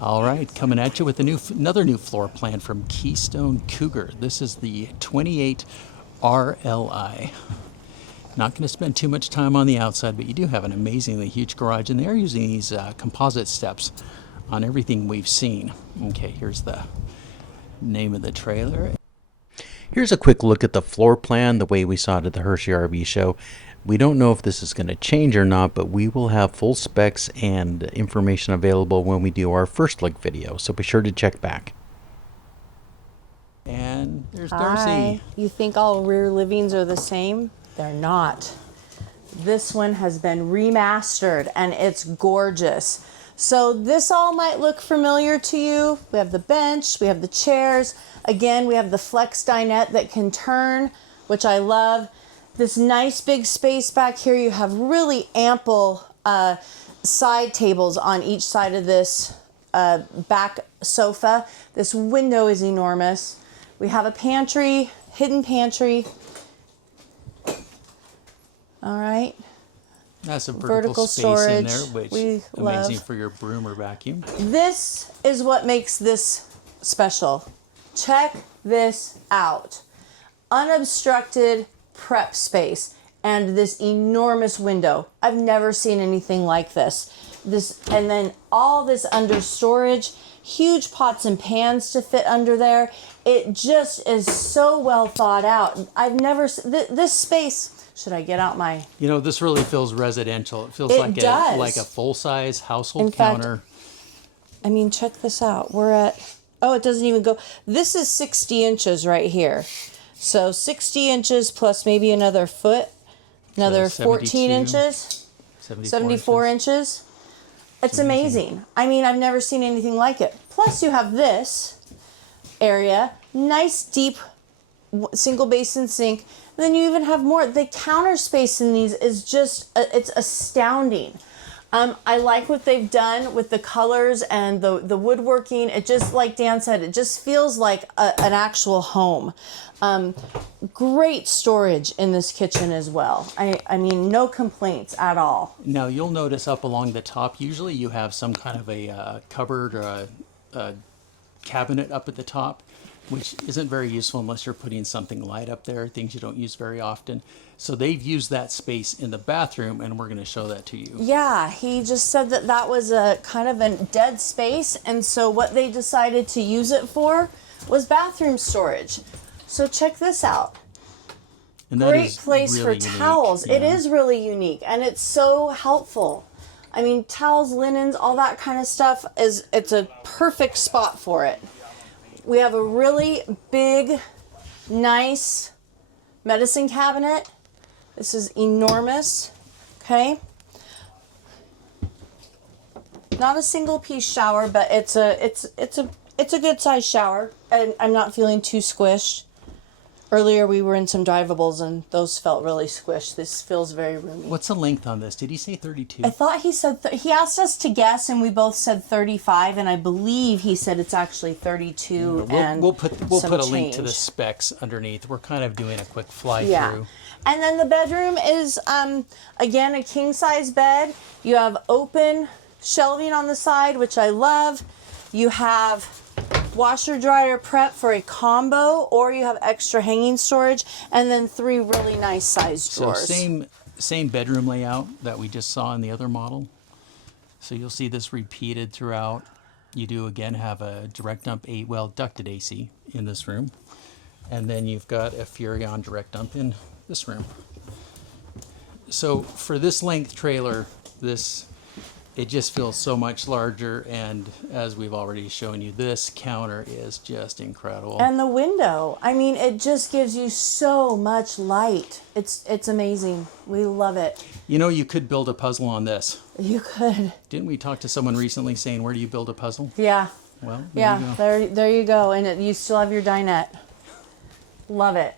All right, coming at you with another new floor plan from Keystone Cougar. This is the 28 RLI. Not going to spend too much time on the outside, but you do have an amazingly huge garage, and they are using these composite steps on everything we've seen. Okay, here's the name of the trailer. Here's a quick look at the floor plan, the way we saw it at the Hershey RV show. We don't know if this is going to change or not, but we will have full specs and information available when we do our first look video, so be sure to check back. And there's Darcy. Hi. You think all rear livings are the same? They're not. This one has been remastered and it's gorgeous. So this all might look familiar to you. We have the bench, we have the chairs. Again, we have the flex dinette that can turn, which I love. This nice big space back here. You have really ample side tables on each side of this back sofa. This window is enormous. We have a pantry, hidden pantry. All right. That's a vertical space storage in there, which is amazing for your broom or vacuum. This is what makes this special. Check this out. Unobstructed prep space and this enormous window. I've never seen anything like this. And then all this under storage, huge pots and pans to fit under there. It just is so well thought out. I've never this space. Should I get out my... You know, this really feels residential. It feels like a full-size household counter. I mean, check this out. We're at... Oh, it doesn't even go... This is 60 inches right here. So 60 inches plus maybe another foot. Another 14 inches. 74 inches. It's amazing. I mean, I've never seen anything like it. Plus you have this area. Nice, deep, single basin sink. And then you even have more. The counter space in these is just, it's astounding. I like what they've done with the colors and the woodworking. It just, like Dan said, it just feels like an actual home. Great storage in this kitchen as well. I mean, no complaints at all. Now, you'll notice up along the top, usually you have some kind of a cupboard or a cabinet up at the top, which isn't very useful unless you're putting something light up there, things you don't use very often. So they've used that space in the bathroom, and we're going to show that to you. Yeah, he just said that that was a kind of a dead space, and so what they decided to use it for was bathroom storage. So check this out. And that Great place really for towels. Yeah. It is really unique, and it's so helpful. I mean, towels, linens, all that kind of stuff, it's a perfect spot for it. We have a really big, nice medicine cabinet. This is enormous, okay? Not a single piece shower, but it's a good size shower, and I'm not feeling too squished. Earlier we were in some drivables and those felt really squished. This feels very roomy. What's the length on this? Did he say 32? I thought he said, he asked us to guess and we both said 35, and I believe he said it's actually 32. Yeah, we'll put a link to the specs underneath. We're kind of doing a quick fly through. And then the bedroom is, again, a king-size bed. You have open shelving on the side, which I love. You have washer dryer prep for a combo, or you have extra hanging storage, and then 3 really nice sized drawers. So same bedroom layout that we just saw in the other model. So you'll see this repeated throughout. You do again have a direct dump ducted AC in this room, and then you've got a Furrion direct dump in this room. So for this length trailer, it just feels so much larger, and as we've already shown you, this counter is just incredible. And the window, I mean, it just gives you so much light. It's amazing. We love it. You know, you could build a puzzle on this. You could. Didn't we talk to someone recently saying, where do you build a puzzle? Yeah. Well, there you go. And you still have your dinette. Love it.